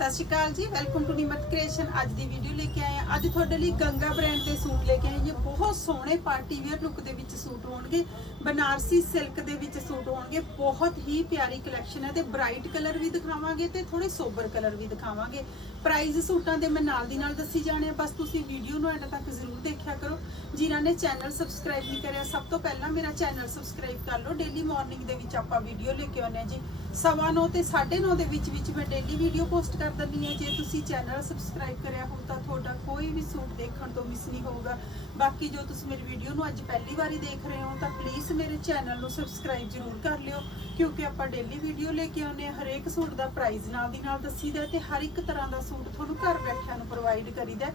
ਸਤਿ ਸ਼੍ਰੀ ਅਕਾਲ ਜੀ welcome to ਨਿਮਤ creation ਅੱਜ ਦੀ ਵੀਡੀਓ ਲੈ ਕੇ ਆਏ ਆ ਅੱਜ ਤੁਹਾਡੇ ਲਈ ਗੰਗਾ ਬ੍ਰਾਂਡ ਦੇ ਸੂਟ ਲੈ ਕੇ ਆਏ ਜੀ। ਬਹੁਤ ਸੋਹਣੇ ਪਾਰਟੀ ਵੇਅਰ ਲੁੱਕ ਦੇ ਵਿੱਚ ਸੂਟ ਹੋਣਗੇ। ਬਨਾਰਸੀ ਸਿਲਕ ਦੇ ਵਿੱਚ ਸੂਟ ਹੋਣਗੇ। ਬਹੁਤ ਹੀ ਪਿਆਰੀ ਕਲੈਕਸ਼ਨ ਹੈ ਤੇ ਬ੍ਰਾਈਟ ਕਲਰ ਵੀ ਦਿਖਾਵਾਂਗੇ ਤੇ ਥੋੜੇ ਸੋਬਰ ਕਲਰ ਵੀ ਦਿਖਾਵਾਂਗੇ। ਪ੍ਰਾਈਸ ਸੂਟਾਂ ਦੇ ਮੈਂ ਨਾਲ ਦੀ ਨਾਲ ਦੱਸੀ ਜਾਣੇ ਆ। ਬਸ ਤੁਸੀਂ ਵੀਡੀਓ ਨੂੰ ਐਂਡ ਤੱਕ ਜ਼ਰੂਰ ਦੇਖਿਆ ਕਰੋ। ਜਿਨ੍ਹਾਂ ਨੇ ਚੈਨਲ ਸਬਸਕ੍ਰਾਈਬ ਨਹੀਂ ਕਰਿਆ, ਸਭ ਤੋਂ ਪਹਿਲਾਂ ਮੇਰਾ ਚੈਨਲ ਸਬਸਕ੍ਰਾਈਬ ਕਰ ਲਓ। ਡੇਲੀ ਮਾਰਨਿੰਗ ਦੇ ਵਿੱਚ ਆਪਾਂ ਵੀਡੀਓ ਲੈ ਕੇ ਆਉਂਦੇ ਹਾਂ ਜੀ। ਸਵਾ ਨੌ ਤੇ 9:30 ਦੇ ਵਿੱਚ ਵਿੱਚ ਮੈਂ ਡੇਲੀ ਵੀਡੀਓ ਪੋਸਟ ਕਰ ਦਿੰਦੀ ਹਾਂ। ਜੇ ਤੁਸੀਂ ਚੈਨਲ ਸਬਸਕ੍ਰਾਈਬ ਕਰਿਆ ਹੋ ਤਾਂ ਤੁਹਾਡਾ ਕੋਈ ਵੀ ਸੂਟ ਦੇਖਣ ਤੋਂ ਮਿਸ ਨਹੀਂ ਹੋਊਗਾ। ਬਾਕੀ ਜੋ ਤੁਸੀਂ ਮੇਰੀ ਵੀਡੀਓ ਨੂੰ ਅੱਜ ਪਹਿਲੀ ਵਾਰੀ ਦੇਖ ਰਹੇ ਹੋ, ਤਾਂ ਪਲੀਜ਼ ਮੇਰੇ ਚੈਨਲ ਨੂੰ ਸਬਸਕ੍ਰਾਈਬ ਜ਼ਰੂਰ ਕਰ ਲਿਓ। ਕਿਉਂਕਿ ਆਪਾਂ ਡੇਲੀ ਵੀਡੀਓ ਲੈ ਕੇ ਆਉਂਦੇ ਹਾਂ। ਹਰੇਕ ਸੂਟ ਦਾ ਪ੍ਰਾਈਸ ਨਾਲ ਦੀ ਨਾਲ ਦੱਸੀਦਾ ਤੇ ਹਰ ਇੱਕ ਤਰ੍ਹਾਂ ਦਾ ਸੂਟ ਤੁਹਾਨੂੰ ਘਰ ਬੈਠਿਆਂ ਨੂੰ ਪ੍ਰੋਵਾਈਡ ਕਰੀਦਾ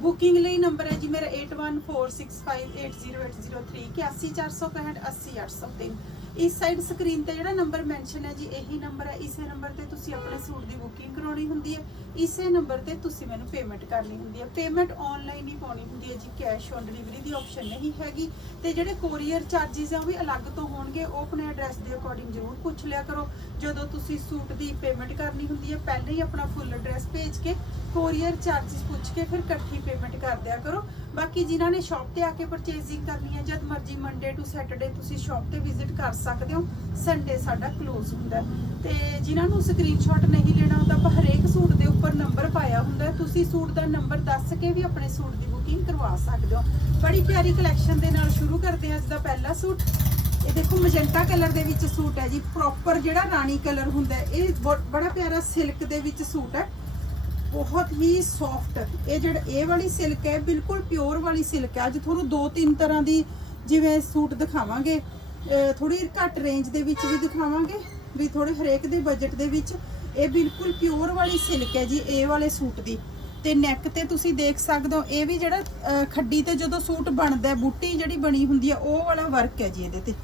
ਬੁਕਿੰਗ ਲਈ ਨੰਬਰ ਹੈ ਜੀ ਮੇਰਾ 8146580803 81465 80803 ਇਸ ਸਾਈਡ ਸਕਰੀਨ ਤੇ ਜਿਹੜਾ ਨੰਬਰ ਮੈਂਸ਼ਨ ਹੈ ਜੀ, ਇਹੀ ਨੰਬਰ ਹੈ। ਇਸੇ ਨੰਬਰ ਤੇ ਤੁਸੀਂ ਆਪਣੇ ਸੂਟ ਦੀ ਬੁਕਿੰਗ ਕਰਾਉਣੀ ਹੁੰਦੀ ਹੈ। ਇਸੇ ਨੰਬਰ ਤੇ ਤੁਸੀਂ ਮੈਨੂੰ ਪੇਮੈਂਟ ਕਰਨੀ ਹੁੰਦੀ ਹੈ। ਪੇਮੈਂਟ ਆਨਲਾਈਨ ਹੀ ਪਾਉਣੀ ਹੁੰਦੀ ਹੈ ਜੀ। ਕੈਸ਼ ਔਨ ਡਿਲੀਵਰੀ ਦੀ ਆਪਸ਼ਨ ਨਹੀਂ ਹੈਗੀ। ਤੇ ਜਿਹੜੇ ਕੋਰੀਅਰ ਚਾਰजेस ਆ, ਉਹ ਵੀ ਅਲੱਗ ਤੋਂ ਹੋਣਗੇ। ਉਹ ਆਪਣੇ ਐਡਰੈਸ ਦੇ ਅਕੋਰਡਿੰਗ ਜ਼ਰੂਰ ਪੁੱਛ ਲਿਆ ਕਰੋ। ਜਦੋਂ ਤੁਸੀਂ ਸੂਟ ਦੀ ਪੇਮੈਂਟ ਕਰਨੀ ਹੁੰਦੀ ਹੈ, ਪਹਿਲਾਂ ਹੀ ਆਪਣਾ ਫੁੱਲ ਐਡਰੈਸ ਭੇਜ ਕੇ ਕੋਰੀਅਰ ਚਾਰजेस ਪੁੱਛ ਕੇ ਫਿਰ ਇਕੱਠੀ ਪੇਮੈਂਟ ਕਰ ਦਿਆ ਕਰੋ। ਬਾਕੀ ਜਿਨ੍ਹਾਂ ਨੇ ਸ਼ਾਪ ਤੇ ਆ ਕੇ ਪਰਚੇਜ਼ਿੰਗ ਕਰਨੀ ਹੈ, ਜਦ ਮਰਜ਼ੀ ਮੰਡੇ ਟੂ ਸੈਟਰਡੇ ਤੁਸੀਂ ਸ਼ਾਪ ਤੇ ਵਿਜ਼ਿਟ ਕਰ ਸਕਦੇ ਹੋ। ਸੰਡੇ ਸਾਡਾ ਕਲੋਜ਼ ਹੁੰਦਾ ਹੈ। ਤੇ ਜਿਨ੍ਹਾਂ ਨੂੰ ਸਕਰੀਨਸ਼ਾਟ ਨਹੀਂ ਲੈਣਾ ਹੁੰਦਾ, ਆਪਾਂ ਹਰੇਕ ਸੂਟ ਦੇ ਉੱਪਰ ਨੰਬਰ ਪਾਇਆ ਹੁੰਦਾ ਤੁਸੀਂ ਸੂਟ ਦਾ ਨੰਬਰ ਦੱਸ ਕੇ ਵੀ ਆਪਣੇ ਸੂਟ ਦੀ ਬੁਕਿੰਗ ਕਰਵਾ ਸਕਦੇ ਹੋ। ਬੜੀ ਪਿਆਰੀ ਕਲੈਕਸ਼ਨ ਦੇ ਨਾਲ ਸ਼ੁਰੂ ਕਰਦੇ ਹਾਂ ਅੱਜ ਦਾ ਪਹਿਲਾ ਸੂਟ। ਇਹ ਦੇਖੋ ਮਜੈਂਟਾ ਕਲਰ ਦੇ ਵਿੱਚ ਸੂਟ ਹੈ ਜੀ। ਪ੍ਰੋਪਰ ਜਿਹੜਾ ਰਾਣੀ ਕਲਰ ਹੁੰਦਾ ਇਹ ਬਹੁਤ- ਬੜਾ ਪਿਆਰਾ ਸਿਲਕ ਦੇ ਵਿੱਚ ਸੂਟ ਹੈ। ਬਹੁਤ ਹੀ ਸੌਫਟ ਇਹ ਜਿਹੜਾ ਇਹ ਵਾਲੀ ਸਿਲਕ ਹੈ ਬਿਲਕੁਲ ਪਿਓਰ ਵਾਲੀ ਸਿਲਕ ਹੈ। ਅੱਜ ਤੁਹਾਨੂੰ ਦੋ ਤਿੰਨ ਤਰ੍ਹਾਂ ਦੀ ਜਿਵੇਂ ਸੂਟ ਦਿਖਾਵਾਂਗੇ। ਥੋੜੀ ਘੱਟ ਰੇਂਜ ਦੇ ਵਿੱਚ ਵੀ ਦਿਖਾਵਾਂਗੇ, ਵੀ ਥੋੜੇ ਹਰੇਕ ਦੇ ਬਜਟ ਦੇ ਵਿੱਚ ਇਹ ਬਿਲਕੁਲ ਪਿਓਰ ਵਾਲੀ ਸਿਲਕ ਹੈ ਜੀ, ਇਹ ਵਾਲੇ ਸੂਟ ਦੀ। ਤੇ ਨੈਕ ਤੇ ਤੁਸੀਂ ਦੇਖ ਸਕਦੇ ਹੋ, ਇਹ ਵੀ ਜਿਹੜਾ ਖੱਡੀ ਤੇ ਜਦੋਂ ਸੂਟ ਬਣਦਾ ਬੂਟੀ ਜਿਹੜੀ ਬਣੀ ਹੁੰਦੀ ਹੈ, ਉਹ ਵਾਲਾ ਵਰਕ ਹੈ ਜੀ ਇਹਦੇ ਤੇ।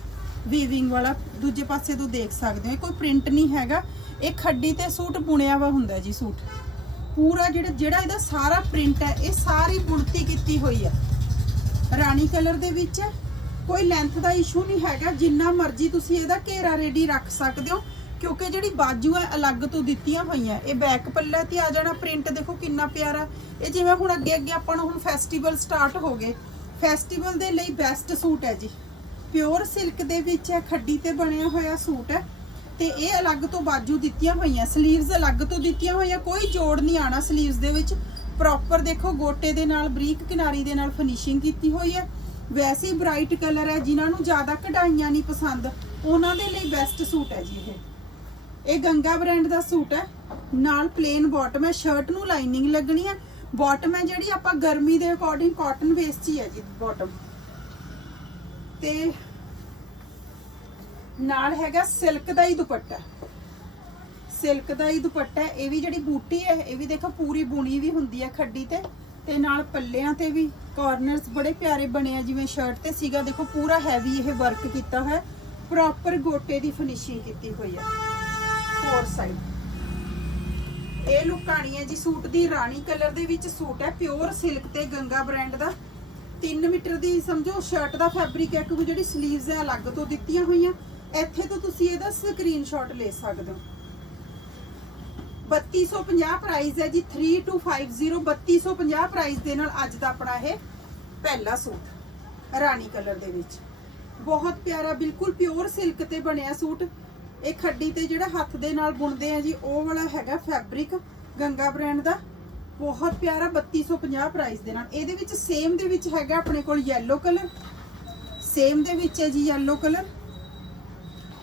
ਵੀਵਿੰਗ ਵਾਲਾ, ਦੂਜੇ ਪਾਸੇ ਤੋਂ ਦੇਖ ਸਕਦੇ ਹੋ, ਇਹ ਕੋਈ ਪ੍ਰਿੰਟ ਨਹੀਂ ਹੈਗਾ। ਇਹ ਖੱਡੀ ਤੇ ਸੂਟ ਬੁਣਿਆ ਵਾ ਹੁੰਦਾ ਜੀ ਸੂਟ। ਪੂਰਾ ਜਿਹੜਾ ਜਿਹੜਾ ਇਹਦਾ ਸਾਰਾ ਪ੍ਰਿੰਟ ਹੈ, ਇਹ ਸਾਰੀ ਬੁਣਤੀ ਕੀਤੀ ਹੋਈ ਹੈ। ਰਾਣੀ ਕਲਰ ਦੇ ਵਿੱਚ ਹੈ ਕੋਈ ਲੈਂਥ ਦਾ ਇਸ਼ੂ ਨਹੀਂ ਹੈਗਾ, ਜਿੰਨਾ ਮਰਜ਼ੀ ਤੁਸੀਂ ਇਹਦਾ ਘੇਰਾ ਰੈਡੀ ਰੱਖ ਸਕਦੇ ਹੋ, ਕਿਉਂਕਿ ਜਿਹੜੀ ਬਾਜੂ ਹੈ ਅਲੱਗ ਤੋਂ ਦਿੱਤੀਆਂ ਹੋਈਆਂ। ਇਹ ਬੈਕ ਪੱਲੇ ਤੇ ਆ ਜਾਣਾ ਪ੍ਰਿੰਟ ਦੇਖੋ ਕਿੰਨਾ ਪਿਆਰਾ। ਇਹ ਜਿਵੇਂ ਹੁਣ ਅੱਗੇ ਅੱਗੇ ਆਪਾਂ ਨੂੰ ਹੁਣ ਫੈਸਟੀਵਲ ਸਟਾਰਟ ਹੋ ਗਏ। ਫੈਸਟੀਵਲ ਦੇ ਲਈ ਬੈਸਟ ਸੂਟ ਹੈ ਜੀ। ਪਿਓਰ ਸਿਲਕ ਦੇ ਵਿੱਚ ਹੈ, ਖੱਡੀ ਤੇ ਬਣਿਆ ਹੋਇਆ ਸੂਟ ਹੈ। ਤੇ ਇਹ ਅਲੱਗ ਤੋਂ ਬਾਜੂ ਦਿੱਤੀਆਂ ਹੋਈਆਂ 슬ੀਵਸ ਅਲੱਗ ਤੋਂ ਦਿੱਤੀਆਂ ਹੋਈਆਂ, ਕੋਈ ਜੋੜ ਨਹੀਂ ਆਣਾ 슬ੀਵਸ ਦੇ ਵਿੱਚ। ਪ੍ਰੋਪਰ ਦੇਖੋ, ਗੋਟੇ ਦੇ ਨਾਲ, ਬਰੀਕ ਕਿਨਾਰੀ ਦੇ ਨਾਲ ਫਿਨਿਸ਼ਿੰਗ ਕੀਤੀ ਹੋਈ ਹੈ। ਵੈਸੇ ਹੀ ਬ੍ਰਾਈਟ ਕਲਰ ਹੈ, ਜਿਨ੍ਹਾਂ ਨੂੰ ਜ਼ਿਆਦਾ ਕਢਾਈਆਂ ਨਹੀਂ ਪਸੰਦ, ਉਹਨਾਂ ਦੇ ਲਈ ਬੈਸਟ ਸੂਟ ਹੈ ਜੀ ਇਹ। ਇਹ ਗੰਗਾ ਬ੍ਰਾਂਡ ਦਾ ਸੂਟ ਹੈ। ਨਾਲ ਪਲੇਨ ਬਾਟਮ ਹੈ ਸ਼ਰਟ ਨੂੰ ਲਾਈਨਿੰਗ ਲੱਗਣੀ ਹੈ। ਬਾਟਮ ਹੈ ਜਿਹੜੀ ਆਪਾਂ ਗਰਮੀ ਦੇ ਅਕੋਰਡਿੰਗ ਕਾਟਨ ਵੇਸਟ ਹੀ ਹੈ ਜੀ ਬਾਟਮ ਤੇ ਨਾਲ ਹੈਗਾ ਸਿਲਕ ਦਾ ਹੀ ਦੁਪੱਟਾ। ਸਿਲਕ ਦਾ ਹੀ ਦੁਪੱਟਾ ਇਹ ਵੀ ਜਿਹੜੀ ਬੂਟੀ ਹੈ, ਇਹ ਵੀ ਦੇਖੋ ਪੂਰੀ ਬੁਣੀ ਵੀ ਹੁੰਦੀ ਹੈ ਖੱਡੀ ਤੇ ਤੇ ਨਾਲ ਪੱਲਿਆਂ ਤੇ ਵੀ ਕਾਰਨਰਸ ਬੜੇ ਪਿਆਰੇ ਬਣੇ ਆ, ਜਿਵੇਂ ਸ਼ਰਟ ਤੇ ਸੀਗਾ, ਦੇਖੋ ਪੂਰਾ ਹੈਵੀ ਇਹ ਵਰਕ ਕੀਤਾ ਹੋਇਆ ਪ੍ਰੋਪਰ ਗੋਟੇ ਦੀ ਫਿਨਿਸ਼ਿੰਗ ਕੀਤੀ ਹੋਈ ਹੈ ਫੋਰ ਸਾਈਡ ਇਹ ਲੁੱਕ ਆਣੀ ਹੈ ਜੀ ਸੂਟ ਦੀ, ਰਾਣੀ ਕਲਰ ਦੇ ਵਿੱਚ ਸੂਟ ਹੈ ਪਿਓਰ ਸਿਲਕ ਤੇ ਗੰਗਾ ਬ੍ਰਾਂਡ ਦਾ। 3 ਮੀਟਰ ਦੀ, ਸਮਝੋ ਸ਼ਰਟ ਦਾ ਫੈਬਰਿਕ ਹੈ ਕਿਉਂਕਿ ਜਿਹੜੀ 슬ੀਵਸ ਹੈ, ਅਲੱਗ ਤੋਂ ਦਿੱਤੀਆਂ ਹੋਈਆਂ। ਇੱਥੇ ਤੋਂ ਤੁਸੀਂ ਇਹਦਾ ਸਕਰੀਨਸ਼ਾਟ ਲੈ ਸਕਦੇ ਹੋ। 3250 ਪ੍ਰਾਈਸ ਹੈ ਜੀ 3250 3250 ਪ੍ਰਾਈਸ ਦੇ ਨਾਲ ਅੱਜ ਦਾ ਆਪਣਾ ਇਹ ਪਹਿਲਾ ਸੂਟ, ਰਾਣੀ ਕਲਰ ਦੇ ਵਿੱਚ। ਬਹੁਤ ਪਿਆਰਾ, ਬਿਲਕੁਲ ਪਿਓਰ ਸਿਲਕ ਤੇ ਬਣਿਆ ਸੂਟ। ਇਹ ਖੱਡੀ ਤੇ ਜਿਹੜਾ ਹੱਥ ਦੇ ਨਾਲ ਬੁਣਦੇ ਆ ਜੀ, ਉਹ ਵਾਲਾ ਹੈਗਾ ਫੈਬਰਿਕ ਗੰਗਾ ਬ੍ਰਾਂਡ ਦਾ। ਬਹੁਤ ਪਿਆਰਾ 3250 ਪ੍ਰਾਈਸ ਦੇ ਨਾਲ। ਇਹਦੇ ਵਿੱਚ ਸੇਮ ਦੇ ਵਿੱਚ ਹੈਗਾ ਆਪਣੇ ਕੋਲ yellow ਕਲਰ ਸੇਮ ਦੇ ਵਿੱਚ ਹੈ ਜੀ yellow ਕਲਰ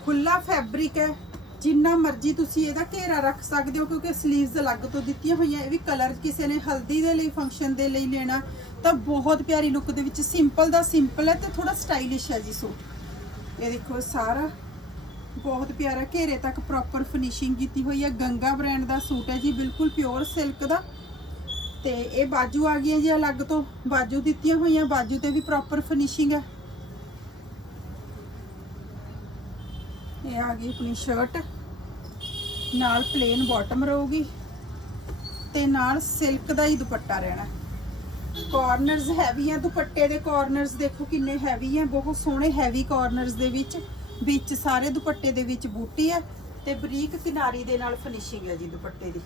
ਖੁੱਲਾ ਫੈਬਰਿਕ ਹੈ। ਜਿੰਨਾ ਮਰਜ਼ੀ ਤੁਸੀਂ ਇਹਦਾ ਘੇਰਾ ਰੱਖ ਸਕਦੇ ਹੋ, ਕਿਉਂਕਿ 슬ੀਵਸ ਅਲੱਗ ਤੋਂ ਦਿੱਤੀਆਂ ਹੋਈਆਂ, ਇਹ ਵੀ ਕਲਰ ਕਿਸੇ ਨੇ ਹਲਦੀ ਦੇ ਲਈ ਫੰਕਸ਼ਨ ਦੇ ਲਈ ਲੈਣਾ, ਤਾਂ ਬਹੁਤ ਪਿਆਰੀ ਲੁੱਕ ਦੇ ਵਿੱਚ ਸਿੰਪਲ ਦਾ ਸਿੰਪਲ ਹੈ ਤੇ ਥੋੜਾ ਸਟਾਈਲਿਸ਼ ਹੈ ਜੀ ਸੂਟ ਇਹ ਦੇਖੋ ਸਾਰਾ ਬਹੁਤ ਪਿਆਰਾ ਘੇਰੇ ਤੱਕ ਪ੍ਰੋਪਰ ਫਿਨਿਸ਼ਿੰਗ ਕੀਤੀ ਹੋਈ ਹੈ। ਗੰਗਾ ਬ੍ਰਾਂਡ ਦਾ ਸੂਟ ਹੈ ਜੀ, ਬਿਲਕੁਲ ਪਿਓਰ ਸਿਲਕ ਦਾ। ਤੇ ਇਹ ਬਾਜੂ ਆ ਗਈਆਂ ਜੀ ਅਲੱਗ ਤੋਂ, ਬਾਜੂ ਦਿੱਤੀਆਂ ਹੋਈਆਂ, ਬਾਜੂ ਤੇ ਵੀ ਪ੍ਰੋਪਰ ਫਿਨਿਸ਼ਿੰਗ ਹੈ। ਇਹ ਆ ਗਈ ਆਪਣੀ ਸ਼ਰਟ ਨਾਲ ਪਲੇਨ ਬਾਟਮ ਰਹੂਗੀ ਤੇ ਨਾਲ ਸਿਲਕ ਦਾ ਹੀ ਦੁਪੱਟਾ ਰਹਿਣਾ। ਕਾਰਨਰਸ ਹੈਵੀ ਆ, ਦੁਪੱਟੇ ਦੇ ਕਾਰਨਰਸ ਦੇਖੋ ਕਿੰਨੇ ਹੈਵੀ ਆ, ਬਹੁਤ ਸੋਹਣੇ ਹੈਵੀ ਕਾਰਨਰਸ ਦੇ ਵਿੱਚ ਵਿੱਚ ਸਾਰੇ ਦੁਪੱਟੇ ਦੇ ਵਿੱਚ ਬੂਟੀ ਆ ਤੇ ਬਰੀਕ ਕਿਨਾਰੀ ਦੇ ਨਾਲ ਫਿਨਿਸ਼ਿੰਗ ਹੈ ਜੀ ਦੁਪੱਟੇ ਦੀ।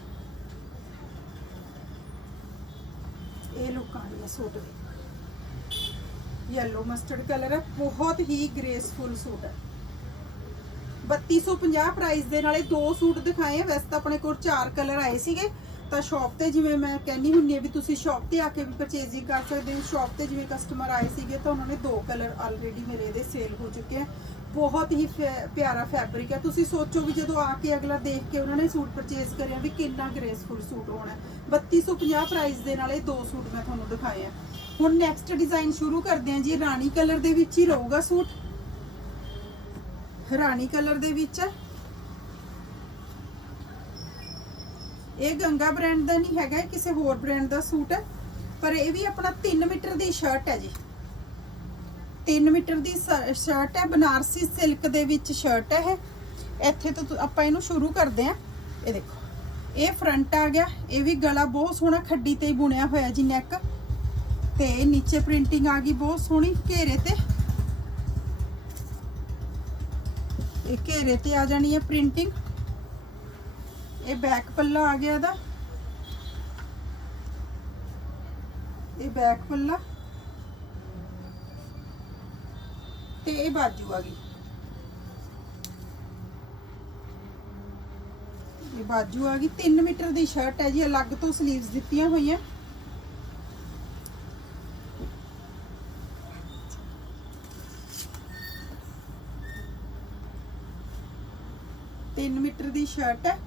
ਇਹ ਲੁੱਕ ਆ ਰਹੀ ਸੂਟ ਦੀ ਯੈਲੋ ਮਸਟਰਡ ਕਲਰ ਹੈ ਬਹੁਤ ਹੀ ਗ੍ਰੇਸਫੁਲ ਸੂਟ ਹੈ 3250 ਪ੍ਰਾਈਸ ਦੇ ਨਾਲੇ ਦੋ ਸੂਟ ਦਿਖਾਏ ਵੈਸੇ ਤਾਂ ਆਪਣੇ ਕੋਲ ਚਾਰ ਕਲਰ ਆਏ ਸੀਗੇ। ਤਾਂ ਸ਼ਾਪ ਤੇ ਜਿਵੇਂ ਮੈਂ ਕਹਿੰਦੀ ਹੁੰਨੀ ਆ ਵੀ ਤੁਸੀਂ ਸ਼ਾਪ ਤੇ ਆ ਕੇ ਵੀ ਪਰਚੇਜ਼ਿੰਗ ਕਰ ਸਕਦੇ ਹੋ। ਸ਼ਾਪ ਤੇ ਜਿਵੇਂ ਕਸਟਮਰ ਆਏ ਸੀਗੇ ਤਾਂ ਉਹਨਾਂ ਨੇ ਦੋ ਕਲਰ ਆਲਰੇਡੀ ਮੇਰੇ ਇਹਦੇ ਸੇਲ ਹੋ ਚੁੱਕੇ ਆ। ਬਹੁਤ ਹੀ ਫੈ- ਪਿਆਰਾ ਫੈਬਰਿਕ ਹੈ ਤੁਸੀਂ ਸੋਚੋ ਵੀ ਜਦੋਂ ਆ ਕੇ ਅਗਲਾ ਦੇਖ ਕੇ ਉਹਨਾਂ ਨੇ ਸੂਟ ਪਰਚੇਸ ਕਰਿਆ ਵੀ ਕਿੰਨਾ ਗ੍ਰੇਸਫੁਲ ਸੂਟ ਹੋਣਾ ਹੈ। 3250 ਪ੍ਰਾਈਸ ਦੇ ਨਾਲ ਇਹ ਦੋ ਸੂਟ ਮੈਂ ਤੁਹਾਨੂੰ ਦਿਖਾਏ ਆ। ਹੁਣ ਨੈਕਸਟ ਡਿਜ਼ਾਈਨ ਸ਼ੁਰੂ ਕਰਦੇ ਹਾਂ ਜੀ। ਰਾਣੀ ਕਲਰ ਦੇ ਵਿੱਚ ਹੀ ਰਹੂਗਾ ਸੂਟ। ਰਾਣੀ ਕਲਰ ਦੇ ਵਿੱਚ ਹੈ। ਇਹ ਗੰਗਾ ਬ੍ਰਾਂਡ ਦਾ ਨਹੀਂ ਹੈਗਾ ਕਿਸੇ ਹੋਰ ਬ੍ਰਾਂਡ ਦਾ ਸੂਟ ਹੈ। ਪਰ ਇਹ ਵੀ ਆਪਣਾ 3 ਮੀਟਰ ਦੀ ਸ਼ਰਟ ਹੈ ਜੀ। 3 ਮੀਟਰ ਦੀ ਸ਼ਰਟ ਹੈ, ਬਨਾਰਸੀ ਸਿਲਕ ਦੇ ਵਿੱਚ ਸ਼ਰਟ ਹੈ ਇਹ। ਇੱਥੇ ਤੋਂ ਆਪਾਂ ਇਹਨੂੰ ਸ਼ੁਰੂ ਕਰਦੇ ਹਾਂ। ਇਹ ਦੇਖੋ, ਇਹ ਫਰੰਟ ਆ ਗਿਆ। ਇਹ ਵੀ ਗਲਾ ਬਹੁਤ ਸੋਹਣਾ ਖੱਡੀ ਤੇ ਹੀ ਬੁਣਿਆ ਹੋਇਆ ਜੀ ਨੈਕ ਤੇ ਨੀਚੇ ਪ੍ਰਿੰਟਿੰਗ ਆ ਗਈ, ਬਹੁਤ ਸੋਹਣੀ ਘੇਰੇ ਤੇ। ਇਹ ਘੇਰੇ ਤੇ ਆ ਜਾਣੀ ਹੈ ਪ੍ਰਿੰਟਿੰਗ ਇਹ ਬੈਕ ਪੱਲਾ ਆ ਗਿਆ ਇਹਦਾ। ਇਹ ਬੈਕ ਪੱਲਾ। ਤੇ ਇਹ ਬਾਜੂ ਆ ਗਈ। ਇਹ ਬਾਜੂ ਆ ਗਈ। 3 ਮੀਟਰ ਦੀ ਸ਼ਰਟ ਹੈ ਜੀ ਅਲੱਗ ਤੋਂ ਸਲੀਵਸ ਦਿੱਤੀਆਂ ਹੋਈਆਂ ਤਿੰਨ ਮੀਟਰ ਦੀ ਸ਼ਰਟ ਹੈ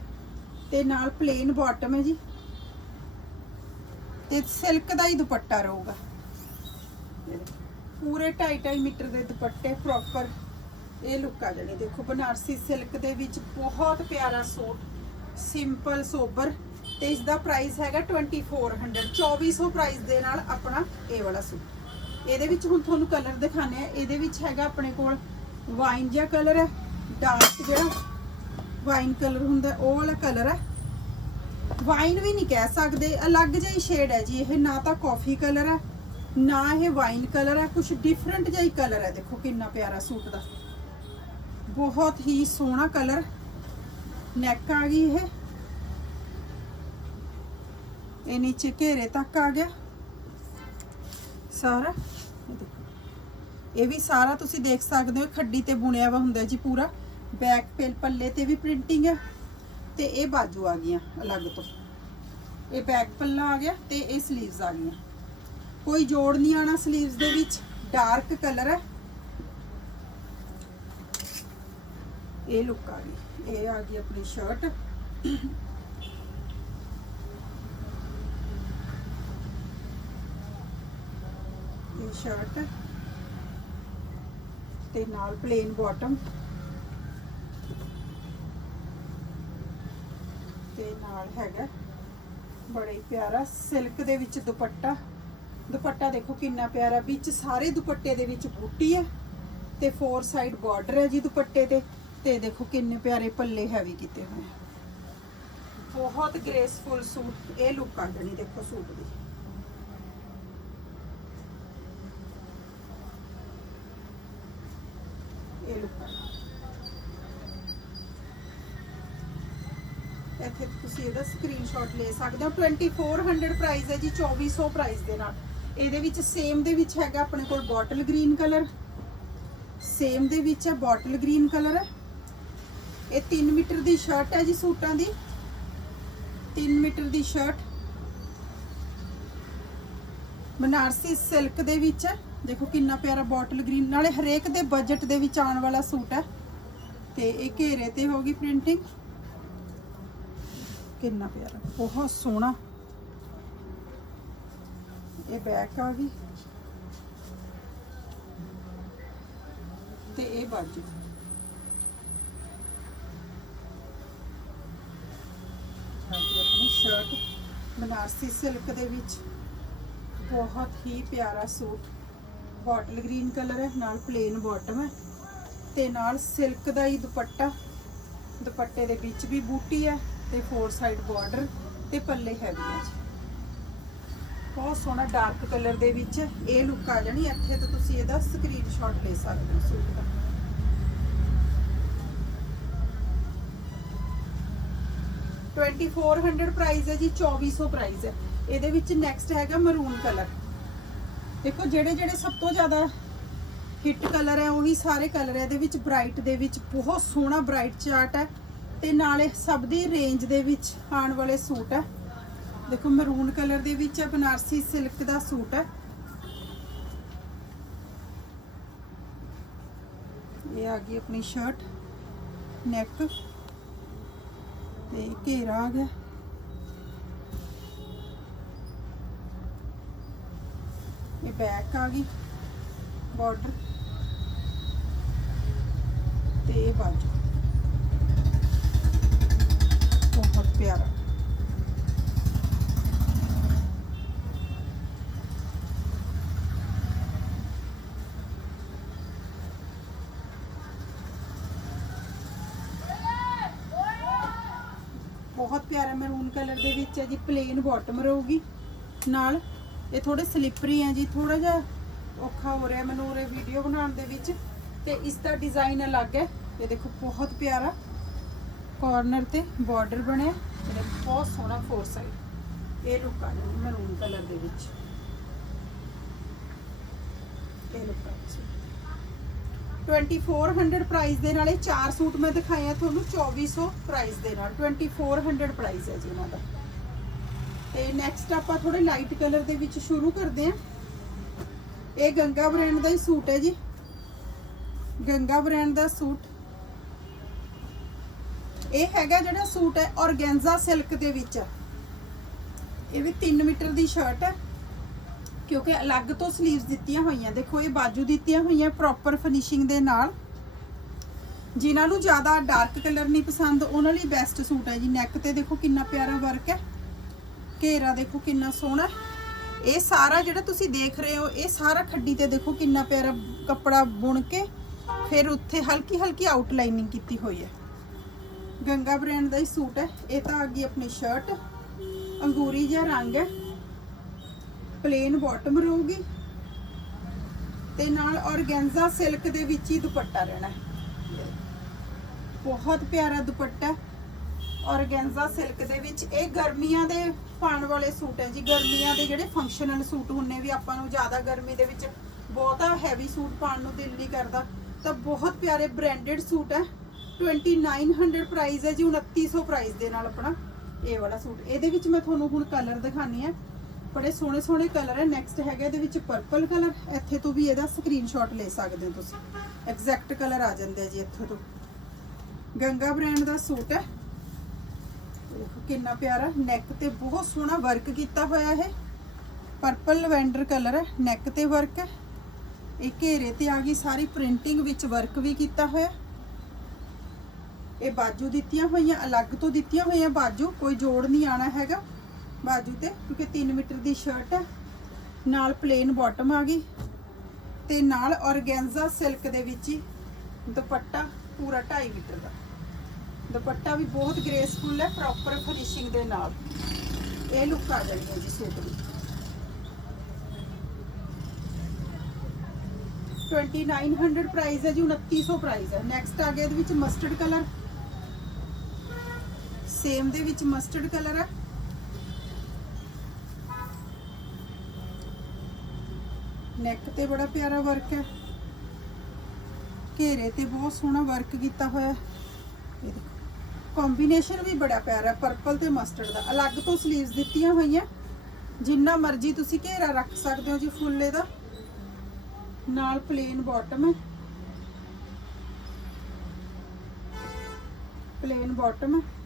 ਤੇ ਨਾਲ ਪਲੇਨ ਬਾਟਮ ਹੈ ਜੀ। ਤੇ ਸਿਲਕ ਦਾ ਹੀ ਦੁਪੱਟਾ ਰਹੂਗਾ। ਪੂਰੇ 2.5 ਮੀਟਰ ਦੇ ਦੁਪੱਟੇ ਪ੍ਰੋਪਰ ਇਹ ਲੁੱਕ ਆ ਜਾਣੀ ਦੇਖੋ, ਬਨਾਰਸੀ ਸਿਲਕ ਦੇ ਵਿੱਚ ਬਹੁਤ ਪਿਆਰਾ ਸੂਟ ਸਿੰਪਲ ਸੋਬਰ ਤੇ ਇਸ ਦਾ ਪ੍ਰਾਈਸ ਹੈਗਾ 2400 2400 ਪ੍ਰਾਈਸ ਦੇ ਨਾਲ ਆਪਣਾ ਇਹ ਵਾਲਾ ਸੂਟ। ਇਹਦੇ ਵਿੱਚ ਹੁਣ ਤੁਹਾਨੂੰ ਕਲਰ ਦਿਖਾਣੇ ਆ ਇਹਦੇ ਵਿੱਚ ਹੈਗਾ ਆਪਣੇ ਕੋਲ ਵਾਈਨ ਜਿਹਾ ਕਲਰ ਹੈ ਡਾਰਕ ਜਿਹੜਾ ਵਾਈਨ ਕਲਰ ਹੁੰਦਾ, ਉਹ ਵਾਲਾ ਕਲਰ ਹੈ ਵਾਈਨ ਵੀ ਨਹੀਂ ਕਹਿ ਸਕਦੇ, ਅਲੱਗ ਜਿਹਾ ਹੀ ਸ਼ੇਡ ਹੈ ਜੀ, ਇਹ ਨਾ ਤਾਂ ਕਾਫੀ ਕਲਰ ਹੈ ਨਾ ਇਹ ਵਾਈਨ ਕਲਰ ਹੈ ਕੁਝ ਡਿਫਰੈਂਟ ਜਿਹਾ ਹੀ ਕਲਰ ਹੈ ਦੇਖੋ ਕਿੰਨਾ ਪਿਆਰਾ ਸੂਟ ਦਾ। ਬਹੁਤ ਹੀ ਸੋਹਣਾ ਕਲਰ ਨੈਕ ਆ ਗਈ ਇਹ। ਇਹ ਨੀਚੇ ਘੇਰੇ ਤੱਕ ਆ ਗਿਆ। ਸਾਰਾ ਇਹ ਵੀ ਸਾਰਾ ਤੁਸੀਂ ਦੇਖ ਸਕਦੇ ਹੋ, ਖੱਡੀ ਤੇ ਬੁਣਿਆ ਵਾ ਹੁੰਦਾ ਜੀ ਪੂਰਾ। ਬੈਕ ਪੇਲ ਪੱਲੇ ਤੇ ਵੀ ਪ੍ਰਿੰਟਿੰਗ ਹੈ ਤੇ ਇਹ ਬਾਜੂ ਆ ਗਈਆਂ ਅਲੱਗ ਤੋਂ। ਇਹ ਬੈਕ ਪੱਲਾ ਆ ਗਿਆ ਤੇ ਇਹ 슬ੀਵਸ ਆ ਗਈਆਂ। ਕੋਈ ਜੋੜ ਨਹੀਂ ਆਣਾ 슬ੀਵਸ ਦੇ ਵਿੱਚ ਡਾਰਕ ਕਲਰ ਹੈ ਇਹ ਲੁੱਕ ਆ ਗਈ, ਇਹ ਆ ਗਈ ਆਪਣੀ ਸ਼ਰਟ ਇਹ ਸ਼ਰਟ ਤੇ ਨਾਲ ਪਲੇਨ ਬਾਟਮ ਤੇ ਨਾਲ ਹੈਗਾ। ਬੜਾ ਹੀ ਪਿਆਰਾ ਸਿਲਕ ਦੇ ਵਿੱਚ ਦੁਪੱਟਾ। ਦੁਪੱਟਾ ਦੇਖੋ ਕਿੰਨਾ ਪਿਆਰਾ। ਵਿੱਚ ਸਾਰੇ ਦੁਪੱਟੇ ਦੇ ਵਿੱਚ ਬੂਟੀ ਹੈ ਤੇ ਫੋਰ ਸਾਈਡ ਬਾਰਡਰ ਹੈ ਜੀ ਦੁਪੱਟੇ ਤੇ। ਤੇ ਦੇਖੋ ਕਿੰਨੇ ਪਿਆਰੇ ਪੱਲੇ ਹੈਵੀ ਕੀਤੇ ਹੋਏ ਬਹੁਤ ਗ੍ਰੇਸਫੁਲ ਸੂਟ। ਇਹ ਲੁੱਕ ਆ ਜਣੀ ਦੇਖੋ ਸੂਟ ਦੀ ਇਹ ਲੁੱਕ ਆ ਇੱਥੇ ਤੁਸੀਂ ਇਹਦਾ ਸਕਰੀਨਸ਼ਾਟ ਲੈ ਸਕਦੇ। ਹੋ 2400 ਪ੍ਰਾਈਸ ਹੈ ਜੀ 2400 ਪ੍ਰਾਈਸ ਦੇ ਨਾਲ। ਇਹਦੇ ਵਿੱਚ ਸੇਮ ਦੇ ਵਿੱਚ ਹੈਗਾ ਆਪਣੇ ਕੋਲ ਬੋਟਲ ਗ੍ਰੀਨ ਕਲਰ ਸੇਮ ਦੇ ਵਿੱਚ ਹੈ ਬੋਟਲ ਗ੍ਰੀਨ ਕਲਰ ਹੈ ਇਹ 3 ਮੀਟਰ ਦੀ ਸ਼ਰਟ ਹੈ ਜੀ ਸੂਟਾਂ ਦੀ। 3 ਮੀਟਰ ਦੀ ਸ਼ਰਟ ਬਨਾਰਸੀ ਸਿਲਕ ਦੇ ਵਿੱਚ ਹੈ। ਦੇਖੋ ਕਿੰਨਾ ਪਿਆਰਾ ਬੋਟਲ ਗ੍ਰੀਨ ਨਾਲੇ ਹਰੇਕ ਦੇ ਬਜਟ ਦੇ ਵਿੱਚ ਆਉਣ ਵਾਲਾ ਸੂਟ ਹੈ। ਤੇ ਇਹ ਘੇਰੇ ਤੇ ਹੋਗੀ ਪ੍ਰਿੰਟਿੰਗ ਕਿੰਨਾ ਪਿਆਰਾ, ਬਹੁਤ ਸੋਹਣਾ। ਇਹ ਬੈਕ ਆ ਗਈ। ਤੇ ਇਹ ਬਾਜੂ। ਆਪਣੀ ਸ਼ਰਟ ਬਨਾਰਸੀ ਸਿਲਕ ਦੇ ਵਿੱਚ। ਬਹੁਤ ਹੀ ਪਿਆਰਾ ਸੂਟ। ਬੋਟਲ ਗ੍ਰੀਨ ਕਲਰ ਹੈ, ਨਾਲ ਪਲੇਨ ਬਾਟਮ ਹੈ। ਤੇ ਨਾਲ ਸਿਲਕ ਦਾ ਹੀ ਦੁਪੱਟਾ। ਦੁਪੱਟੇ ਦੇ ਵਿੱਚ ਵੀ ਬੂਟੀ ਹੈ। ਤੇ ਫੋਰ ਸਾਈਡ ਬਾਰਡਰ ਤੇ ਪੱਲੇ ਹੈਵੀ ਹੈ ਜੀ। ਬਹੁਤ ਸੋਹਣਾ ਡਾਰਕ ਕਲਰ ਦੇ ਵਿੱਚ ਇਹ ਲੁੱਕ ਆ ਜਾਣੀ, ਇੱਥੇ ਤੋਂ ਤੁਸੀਂ ਇਹਦਾ ਸਕਰੀਨਸ਼ਾਟ ਲੈ ਸਕਦੇ ਹੋ ਸੂਟ ਦਾ। 2400 ਪ੍ਰਾਈਸ ਹੈ ਜੀ 2400 ਪ੍ਰਾਈਸ ਹੈ। ਇਹਦੇ ਵਿੱਚ ਨੈਕਸਟ ਹੈਗਾ ਮਰੂਨ ਕਲਰ ਦੇਖੋ, ਜਿਹੜੇ ਜਿਹੜੇ ਸਭ ਤੋਂ ਜ਼ਿਆਦਾ ਹਿੱਟ ਕਲਰ ਹੈ, ਉਹੀ ਸਾਰੇ ਕਲਰ ਹੈ। ਇਹਦੇ ਵਿੱਚ ਬ੍ਰਾਈਟ ਦੇ ਵਿੱਚ ਬਹੁਤ ਸੋਹਣਾ ਬ੍ਰਾਈਟ ਚਾਰਟ ਹੈ। ਤੇ ਨਾਲੇ ਸਭ ਦੀ ਰੇਂਜ ਦੇ ਵਿੱਚ ਆਉਣ ਵਾਲੇ ਸੂਟ ਹੈ। ਦੇਖੋ ਮਰੂਨ ਕਲਰ ਦੇ ਵਿੱਚ ਹੈ, ਬਨਾਰਸੀ ਸਿਲਕ ਦਾ ਸੂਟ ਹੈ। ਇਹ ਆ ਗਈ ਆਪਣੀ ਸ਼ਰਟ ਨੈਕ ਤੇ ਘੇਰਾ ਆ ਗਿਆ। ਇਹ ਬੈਕ ਆ ਗਈ ਬਾਰਡਰ ਤੇ ਬਾਜੂ। ਬਹੁਤ ਪਿਆਰਾ। ਬਹੁਤ ਪਿਆਰਾ ਮੈਰੂਨ ਕਲਰ ਦੇ ਵਿੱਚ ਹੈ ਜੀ ਪਲੇਨ ਬਾਟਮ ਰਹੂਗੀ। ਨਾਲ ਇਹ ਥੋੜੇ ਸਲਿਪਰੀ ਆ ਜੀ ਥੋੜਾ ਜਿਹਾ ਔਖਾ ਹੋ ਰਿਹਾ ਮੈਨੂੰ ਉਰੇ ਵੀਡੀਓ ਬਣਾਉਣ ਦੇ ਵਿੱਚ। ਤੇ ਇਸ ਦਾ ਡਿਜ਼ਾਈਨ ਅਲੱਗ ਹੈ। ਇਹ ਦੇਖੋ, ਬਹੁਤ ਪਿਆਰਾ। ਕਾਰਨਰ ਤੇ ਬਾਰਡਰ ਬਣਿਆ ਜਿਹੜਾ ਬਹੁਤ ਸੋਹਣਾ ਫੋਰ ਸਾਈਡ ਇਹ ਲੁੱਕ ਆ ਜੀ ਮੈਰੂਨ ਕਲਰ ਦੇ ਵਿੱਚ। ਇਹ ਲੁੱਕ ਆ ਜੀ। 2400 ਪ੍ਰਾਈਸ ਦੇ ਨਾਲ ਇਹ ਚਾਰ ਸੂਟ ਮੈਂ ਦਿਖਾਇਆ ਆ ਤੁਹਾਨੂੰ 2400 ਪ੍ਰਾਈਸ ਦੇ ਨਾਲ। 2400 ਪ੍ਰਾਈਸ ਹੈ ਜੀ ਇਹਨਾਂ ਦਾ। ਤੇ ਨੈਕਸਟ ਆਪਾਂ ਥੋੜੇ ਲਾਈਟ ਕਲਰ ਦੇ ਵਿੱਚ ਸ਼ੁਰੂ ਕਰਦੇ ਹਾਂ। ਇਹ ਗੰਗਾ ਬ੍ਰਾਂਡ ਦਾ ਹੀ ਸੂਟ ਹੈ ਜੀ। ਗੰਗਾ ਬ੍ਰਾਂਡ ਦਾ ਸੂਟ। ਇਹ ਹੈਗਾ ਜਿਹੜਾ ਸੂਟ ਹੈ ਔਰਗੈਂਜ਼ਾ ਸਿਲਕ ਦੇ ਵਿੱਚ। ਇਹ ਵੀ 3 ਮੀਟਰ ਦੀ ਸ਼ਰਟ ਹੈ। ਕਿਉਂਕਿ ਅਲੱਗ ਤੋਂ 슬ੀਵਸ ਦਿੱਤੀਆਂ ਹੋਈਆਂ। ਦੇਖੋ, ਇਹ ਬਾਜੂ ਦਿੱਤੀਆਂ ਹੋਈਆਂ ਪ੍ਰੋਪਰ ਫਿਨਿਸ਼ਿੰਗ ਦੇ ਨਾਲ। ਜਿਨ੍ਹਾਂ ਨੂੰ ਜ਼ਿਆਦਾ ਡਾਰਕ ਕਲਰ ਨਹੀਂ ਪਸੰਦ, ਉਹਨਾਂ ਲਈ ਬੈਸਟ ਸੂਟ ਹੈ ਜੀ। ਨੈਕ ਤੇ ਦੇਖੋ ਕਿੰਨਾ ਪਿਆਰਾ ਵਰਕ ਹੈ। ਘੇਰਾ ਦੇਖੋ ਕਿੰਨਾ ਸੋਹਣਾ ਇਹ ਸਾਰਾ ਜਿਹੜਾ ਤੁਸੀਂ ਦੇਖ ਰਹੇ ਹੋ, ਇਹ ਸਾਰਾ ਖੱਡੀ ਤੇ ਦੇਖੋ ਕਿੰਨਾ ਪਿਆਰਾ ਕੱਪੜਾ ਬੁਣ ਕੇ, ਫਿਰ ਉੱਥੇ ਹਲਕੀ ਹਲਕੀ ਆਊਟਲਾਈਨਿੰਗ ਕੀਤੀ ਹੋਈ ਹੈ। ਗੰਗਾ ਬ੍ਰਾਂਡ ਦਾ ਹੀ ਸੂਟ ਹੈ। ਇਹ ਤਾਂ ਆ ਗਈ ਆਪਣੀ ਸ਼ਰਟ ਅੰਗੂਰੀ ਜਿਹਾ ਰੰਗ ਹੈ। ਪਲੇਨ ਬਾਟਮ ਰਹੂਗੀ। ਤੇ ਨਾਲ ਔਰਗੈਂਜ਼ਾ ਸਿਲਕ ਦੇ ਵਿੱਚ ਹੀ ਦੁਪੱਟਾ ਰਹਿਣਾ ਬਹੁਤ ਪਿਆਰਾ ਦੁਪੱਟਾ ਔਰਗੈਂਜ਼ਾ ਸਿਲਕ ਦੇ ਵਿੱਚ ਇਹ ਗਰਮੀਆਂ ਦੇ ਪਾਉਣ ਵਾਲੇ ਸੂਟ ਹੈ ਜੀ। ਗਰਮੀਆਂ ਦੇ ਜਿਹੜੇ ਫੰਕਸ਼ਨਲ ਸੂਟ ਹੁੰਨੇ ਵੀ ਆਪਾਂ ਨੂੰ ਜ਼ਿਆਦਾ ਗਰਮੀ ਦੇ ਵਿੱਚ ਬਹੁਤਾ ਹੈਵੀ ਸੂਟ ਪਾਉਣ ਨੂੰ ਦਿਲ ਨਹੀਂ ਕਰਦਾ। ਤਾਂ ਬਹੁਤ ਪਿਆਰੇ ਬ੍ਰਾਂਡਡ ਸੂਟ ਹੈ। 2900 ਪ੍ਰਾਈਸ ਹੈ ਜੀ 2900 ਪ੍ਰਾਈਸ ਦੇ ਨਾਲ ਆਪਣਾ ਇਹ ਵਾਲਾ ਸੂਟ। ਇਹਦੇ ਵਿੱਚ ਮੈਂ ਤੁਹਾਨੂੰ ਹੁਣ ਕਲਰ ਦਿਖਾਣੀ ਹੈ। ਬੜੇ ਸੋਹਣੇ ਸੋਹਣੇ ਕਲਰ ਹੈ। ਨੈਕਸਟ ਹੈਗਾ ਇਹਦੇ ਵਿੱਚ ਪਰਪਲ ਕਲਰ ਇੱਥੇ ਤੋਂ ਵੀ ਇਹਦਾ ਸਕਰੀਨਸ਼ਾਟ ਲੈ ਸਕਦੇ ਹੋ ਤੁਸੀਂ। ਐਗਜ਼ੈਕਟ ਕਲਰ ਆ ਜਾਂਦੇ ਜੀ ਇੱਥੇ ਤੋਂ। ਗੰਗਾ ਬ੍ਰਾਂਡ ਦਾ ਸੂਟ ਹੈ। ਦੇਖੋ ਕਿੰਨਾ ਪਿਆਰਾ। ਨੈਕ ਤੇ ਬਹੁਤ ਸੋਹਣਾ ਵਰਕ ਕੀਤਾ ਹੋਇਆ ਹੈ ਪਰਪਲ ਲਵੈਂਡਰ ਕਲਰ ਹੈ। ਨੈਕ ਤੇ ਵਰਕ ਹੈ। ਇਹ ਘੇਰੇ ਤੇ ਆ ਗਈ। ਸਾਰੀ ਪ੍ਰਿੰਟਿੰਗ ਵਿੱਚ ਵਰਕ ਵੀ ਕੀਤਾ ਹੋਇਆ। ਇਹ ਬਾਜੂ ਦਿੱਤੀਆਂ ਹੋਈਆਂ, ਅਲੱਗ ਤੋਂ ਦਿੱਤੀਆਂ ਹੋਈਆਂ ਬਾਜੂ, ਕੋਈ ਜੋੜ ਨਹੀਂ ਆਣਾ ਹੈਗਾ ਬਾਜੂ ਤੇ, ਕਿਉਂਕਿ 3 ਮੀਟਰ ਦੀ ਸ਼ਰਟ ਹੈ। ਨਾਲ ਪਲੇਨ ਬਾਟਮ ਆ ਗਈ ਤੇ ਨਾਲ ਔਰਗੈਂਜ਼ਾ ਸਿਲਕ ਦੇ ਵਿੱਚ ਹੀ ਦੁਪੱਟਾ ਪੂਰਾ 2.5 ਮੀਟਰ ਦਾ। ਦੁਪੱਟਾ ਵੀ ਬਹੁਤ ਗ੍ਰੇਸਫੁਲ ਹੈ ਪ੍ਰੋਪਰ ਫਿਨਿਸ਼ਿੰਗ ਦੇ ਨਾਲ। ਇਹ ਲੁੱਕ ਆ ਜਾਣੀ ਹੈ ਜੀ ਸੂਟ ਦੀ। 2900 ਪ੍ਰਾਈਸ ਹੈ ਜੀ 2900 ਪ੍ਰਾਈਸ ਹੈ। ਨੈਕਸਟ ਆ ਗਿਆ ਇਹਦੇ ਵਿੱਚ ਮਸਟਰਡ ਕਲਰ ਸੇਮ ਦੇ ਵਿੱਚ ਮਸਟਰਡ ਕਲਰ ਹੈ ਨੈਕ ਤੇ ਬੜਾ ਪਿਆਰਾ ਵਰਕ ਹੈ। ਘੇਰੇ ਤੇ ਬਹੁਤ ਸੋਹਣਾ ਵਰਕ ਕੀਤਾ ਹੋਇਆ। ਇਹ ਦੇਖੋ। ਕੰਬੀਨੇਸ਼ਨ ਵੀ ਬੜਾ ਪਿਆਰਾ ਪਰਪਲ ਤੇ ਮਸਟਰਡ ਦਾ। ਅਲੱਗ ਤੋਂ 슬ੀਵਸ ਦਿੱਤੀਆਂ ਹੋਈਆਂ। ਜਿੰਨਾ ਮਰਜ਼ੀ ਤੁਸੀਂ ਘੇਰਾ ਰੱਖ ਸਕਦੇ ਹੋ ਜੀ ਫੁੱਲ ਇਹਦਾ ਨਾਲ ਪਲੇਨ ਬਾਟਮ ਹੈ। ਪਲੇਨ ਬਾਟਮ ਹੈ।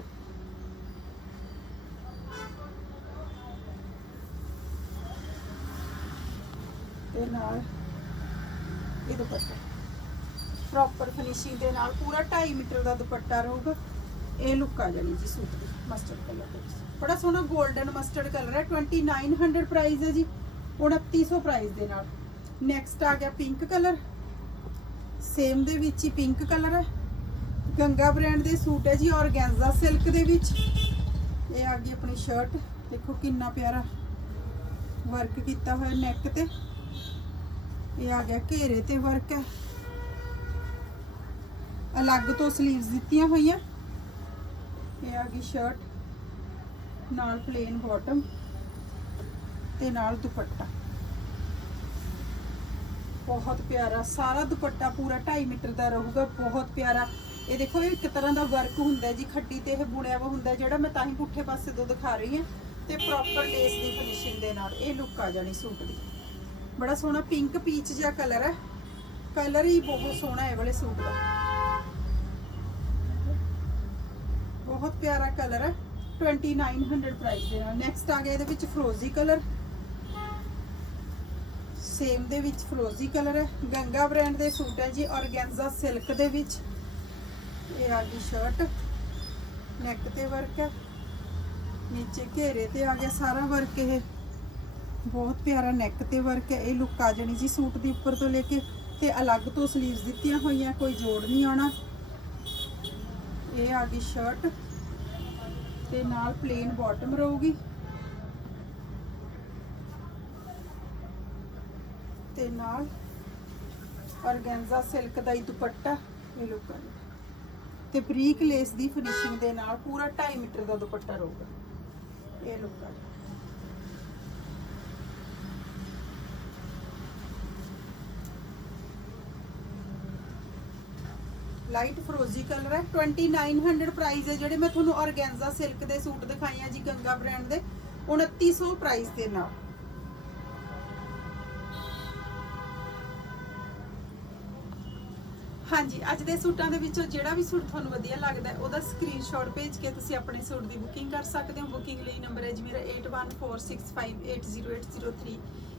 ਤੇ ਨਾਲ ਇਹ ਦੁਪੱਟਾ। ਪ੍ਰੋਪਰ ਫਿਨਿਸ਼ਿੰਗ ਦੇ ਨਾਲ ਪੂਰਾ 2.5 ਮੀਟਰ ਦਾ ਦੁਪੱਟਾ ਰਹੂਗਾ। ਇਹ ਲੁੱਕ ਆ ਜਾਣੀ ਜੀ ਸੂਟ ਦੀ ਮਸਟਰਡ ਕਲਰ ਦੇ ਵਿੱਚ। ਬੜਾ ਸੋਹਣਾ 골ਡਨ ਮਸਟਰਡ ਕਲਰ ਹੈ 2900 ਪ੍ਰਾਈਸ ਹੈ ਜੀ। 2900 ਪ੍ਰਾਈਸ ਦੇ ਨਾਲ। ਨੈਕਸਟ ਆ ਗਿਆ ਪਿੰਕ ਕਲਰ ਸੇਮ ਦੇ ਵਿੱਚ ਹੀ ਪਿੰਕ ਕਲਰ ਹੈ। ਗੰਗਾ ਬ੍ਰਾਂਡ ਦੇ ਸੂਟ ਹੈ ਜੀ ਔਰਗੈਂਜ਼ਾ ਸਿਲਕ ਦੇ ਵਿੱਚ। ਇਹ ਆ ਗਈ ਆਪਣੀ ਸ਼ਰਟ ਦੇਖੋ ਕਿੰਨਾ ਪਿਆਰਾ ਵਰਕ ਕੀਤਾ ਹੋਇਆ ਨੈਕ ਤੇ। ਇਹ ਆ ਗਿਆ ਘੇਰੇ ਤੇ ਵਰਕ ਹੈ ਅਲੱਗ ਤੋਂ 슬ੀਵਸ ਦਿੱਤੀਆਂ ਹੋਈਆਂ। ਇਹ ਆ ਗਈ ਸ਼ਰਟ ਨਾਲ ਪਲੇਨ ਬਾਟਮ ਤੇ ਨਾਲ ਦੁਪੱਟਾ। ਬਹੁਤ ਪਿਆਰਾ, ਸਾਰਾ ਦੁਪੱਟਾ ਪੂਰਾ 2.5 ਮੀਟਰ ਦਾ ਰਹੂਗਾ, ਬਹੁਤ ਪਿਆਰਾ। ਇਹ ਦੇਖੋ, ਇਹ ਇੱਕ ਤਰ੍ਹਾਂ ਦਾ ਵਰਕ ਹੁੰਦਾ ਜੀ, ਖੱਡੀ ਤੇ ਇਹ ਬੁਣਿਆ ਵਾ ਹੁੰਦਾ, ਜਿਹੜਾ ਮੈਂ ਤਾਂ ਹੀ ਪੁੱਠੇ ਪਾਸੇ ਤੋਂ ਦਿਖਾ ਰਹੀ ਹਾਂ, ਤੇ ਪ੍ਰੋਪਰ ਲੇਸ ਦੀ ਫਿਨਿਸ਼ਿੰਗ ਦੇ ਨਾਲ ਇਹ ਲੁੱਕ ਆ ਜਾਣੀ ਸੂਟ ਦੀ। ਬੜਾ ਸੋਹਣਾ ਪਿੰਕ ਪੀਚ ਜਿਹਾ ਕਲਰ ਹੈ। ਕਲਰ ਹੀ ਬਹੁਤ ਸੋਹਣਾ ਹੈ ਵਾਲੇ ਸੂਟ ਦਾ। ਬਹੁਤ ਪਿਆਰਾ ਕਲਰ ਹੈ। 2900 ਪ੍ਰਾਈਸ ਦੇ ਨਾਲ। ਨੈਕਸਟ ਆ ਗਿਆ ਇਹਦੇ ਵਿੱਚ ਫਰੋਜ਼ੀ ਕਲਰ ਸੇਮ ਦੇ ਵਿੱਚ ਫਰੋਜ਼ੀ ਕਲਰ ਹੈ। ਗੰਗਾ ਬ੍ਰਾਂਡ ਦੇ ਸੂਟ ਹੈ ਜੀ ਔਰਗੈਂਜ਼ਾ ਸਿਲਕ ਦੇ ਵਿੱਚ। ਇਹ ਆ ਗਈ ਸ਼ਰਟ ਨੈਕ ਤੇ ਵਰਕ ਹੈ। ਨੀਚੇ ਘੇਰੇ ਤੇ ਆ ਗਿਆ ਸਾਰਾ ਵਰਕ ਇਹ। ਬਹੁਤ ਪਿਆਰਾ ਨੈਕ ਤੇ ਵਰਕ ਹੈ। ਇਹ ਲੁੱਕ ਆ ਜਾਣੀ ਜੀ ਸੂਟ ਦੇ ਉੱਪਰ ਤੋਂ ਲੈ ਕੇ ਤੇ ਅਲੱਗ ਤੋਂ ਸਲੀਵਸ ਦਿੱਤੀਆਂ ਹੋਈਆਂ, ਕੋਈ ਜੋੜ ਨਹੀਂ ਆਉਣਾ। ਇਹ ਆ ਗਈ ਸ਼ਰਟ ਤੇ ਨਾਲ ਪਲੇਨ ਬਾਟਮ ਰਹੂਗੀ। ਤੇ ਨਾਲ ਔਰਗੈਂਜ਼ਾ ਸਿਲਕ ਦਾ ਹੀ ਦੁਪੱਟਾ, ਇਹ ਲੁੱਕ ਆ ਜਾਏਗਾ। ਤੇ ਬਰੀਕ ਲੇਸ ਦੀ ਫਿਨਿਸ਼ਿੰਗ ਦੇ ਨਾਲ ਪੂਰਾ 2.5 ਮੀਟਰ ਦਾ ਦੁਪੱਟਾ ਰਹੂਗਾ। ਇਹ ਲੁੱਕ ਆ ਲਾਈਟ ਫਰੋਜ਼ੀ ਕਲਰ ਹੈ। 2900 ਪ੍ਰਾਈਸ ਹੈ ਜਿਹੜੇ ਮੈਂ ਤੁਹਾਨੂੰ ਔਰਗੈਂਜ਼ਾ ਸਿਲਕ ਦੇ ਸੂਟ ਦਿਖਾਏ ਆ ਜੀ, ਗੰਗਾ ਬ੍ਰਾਂਡ ਦੇ। 2900 ਪ੍ਰਾਈਸ ਦੇ ਨਾਲ। ਹਾਂਜੀ, ਅੱਜ ਦੇ ਸੂਟਾਂ ਦੇ ਵਿੱਚੋਂ ਜਿਹੜਾ ਵੀ ਸੂਟ ਤੁਹਾਨੂੰ ਵਧੀਆ ਲੱਗਦਾ ਹੈ, ਉਹਦਾ ਸਕਰੀਨਸ਼ਾਟ ਭੇਜ ਕੇ ਤੁਸੀਂ ਆਪਣੇ ਸੂਟ ਦੀ ਬੁਕਿੰਗ ਕਰ ਸਕਦੇ ਹੋ। ਬੁਕਿੰਗ ਲਈ ਨੰਬਰ ਹੈ ਜੀ ਮੇਰਾ 8146580803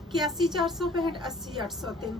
8146580803